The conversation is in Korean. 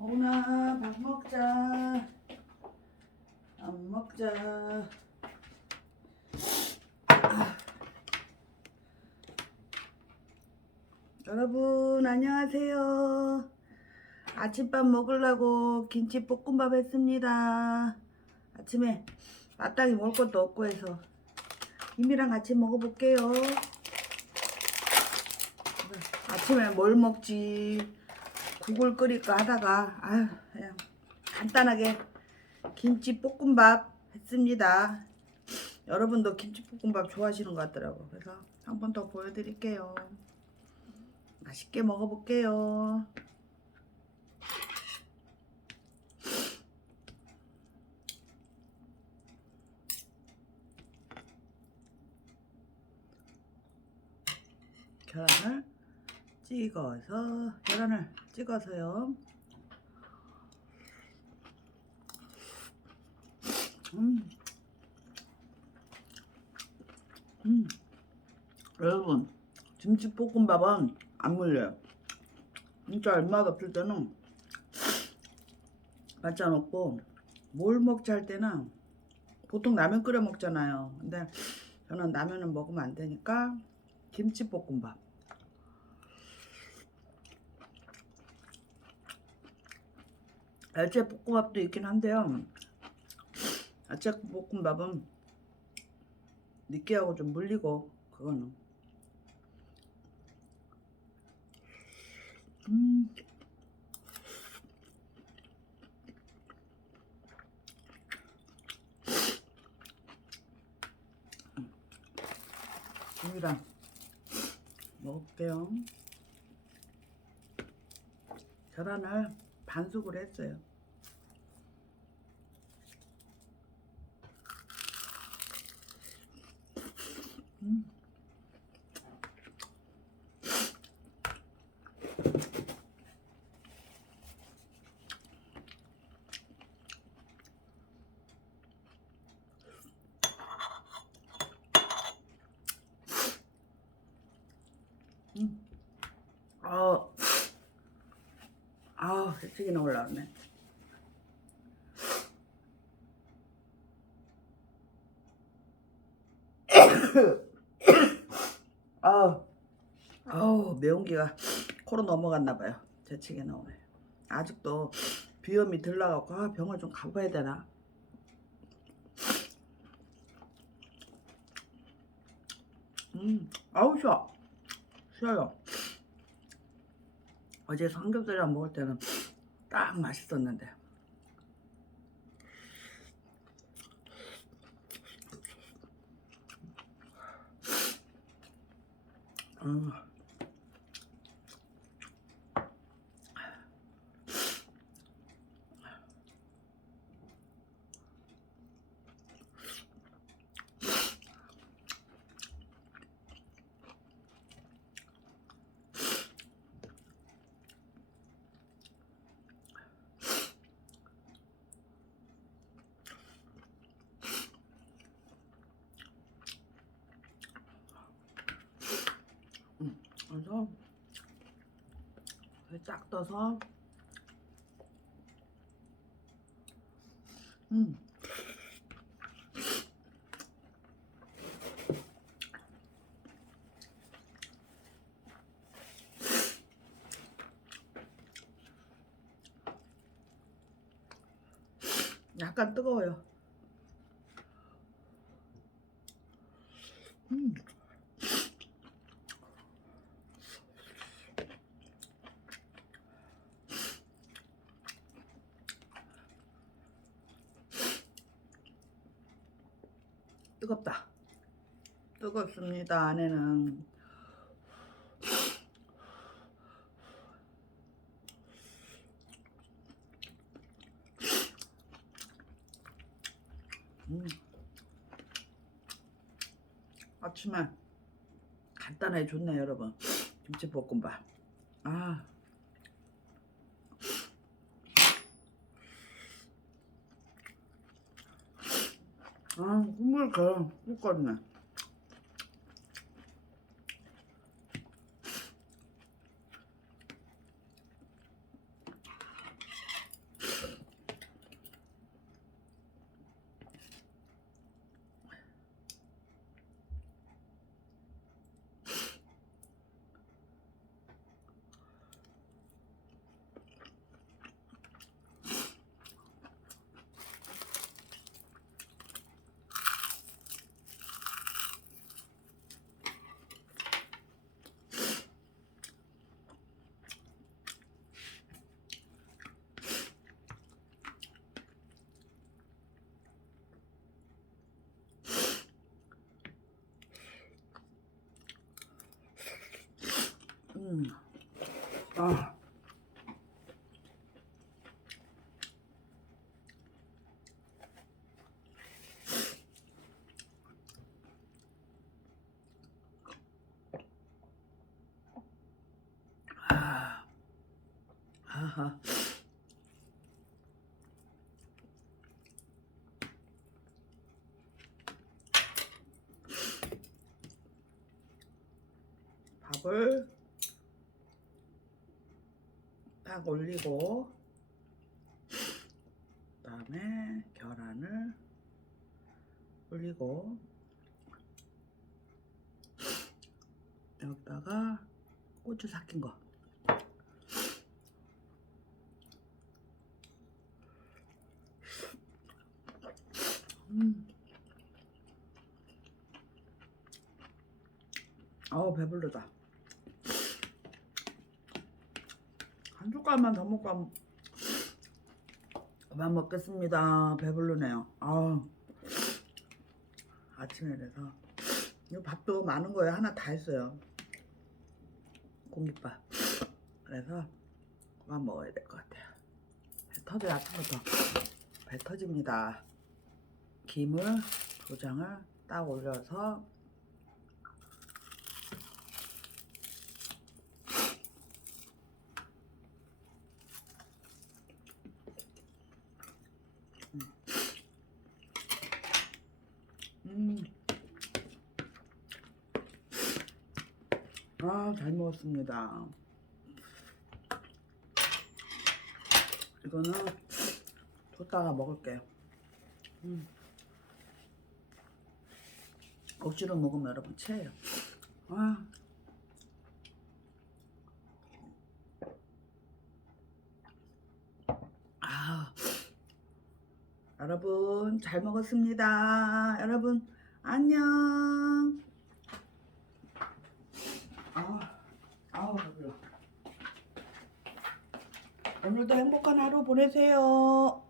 오나 밥 먹자. 밥 먹자. 아. 여러분 안녕하세요. 아침밥 먹으려고 김치 볶음밥 했습니다. 아침에 마땅히 먹을 것도 없고 해서 김이랑 같이 먹어볼게요. 아침에 뭘 먹지? 국을 끓일까 하다가 아유 그냥 간단하게 김치 볶음밥 했습니다. 여러분도 김치 볶음밥 좋아하시는 것 같더라고. 그래서 한 번 더 보여드릴게요. 맛있게 먹어볼게요. 계란을 찍어서 계란을 찍어서요. 음. 음. 여러분, 김치볶음밥은 안 물려요. 진짜 얼마도 없을 때는 반찬 없고 뭘 먹자 할 때는 보통 라면 끓여 먹잖아요. 근데 저는 라면은 먹으면 안 되니까 김치볶음밥. 야채 볶음밥도 있긴 한데요. 야채 볶음밥은 느끼하고 좀 물리고 그거는 음. 김이랑 먹을게요. 계란을 반숙을 했어요. 음. 음. 아, 아, 새치기나 올라왔네. 아, 아우 매운기가 코로 넘어갔나 봐요. 재치기 나오네. 아직도 비염이 들나갖고 아, 병원 좀 가봐야 되나? 음, 아우 쉬어, 쉬어요. 어제 삼겹살이랑 먹을 때는 딱 맛있었는데. 음. 그래서 쫙 떠서 음 약간 뜨거워요. 음. 뜨겁다. 뜨겁습니다. 안에는 음. 아침에 간단하게 좋네 여러분. 김치볶음밥. 아. 아, 국물 그냥 꿀거리네. 밥을 딱 올리고 그 다음에 계란을 올리고 여기다가 고추 삭힌 거 음. 어우 배부르다. 한 숟갈만 더 먹고 한- 그만 먹겠습니다. 배부르네요. 아 아침에라서 이 밥도 많은 거예요. 하나 다 했어요. 공깃밥. 그래서 그만 먹어야 될 것 같아요. 배 터져요 아침부터. 배 터집니다. 김을 두 장을 딱 올려서 음. 아, 잘 먹었습니다. 이거는 뒀다가 먹을게요. 음. 억지로 먹으면 여러분 체해요. 아. 아. 여러분 잘 먹었습니다. 여러분 안녕. 아, 아우 배불러. 오늘도 행복한 하루 보내세요.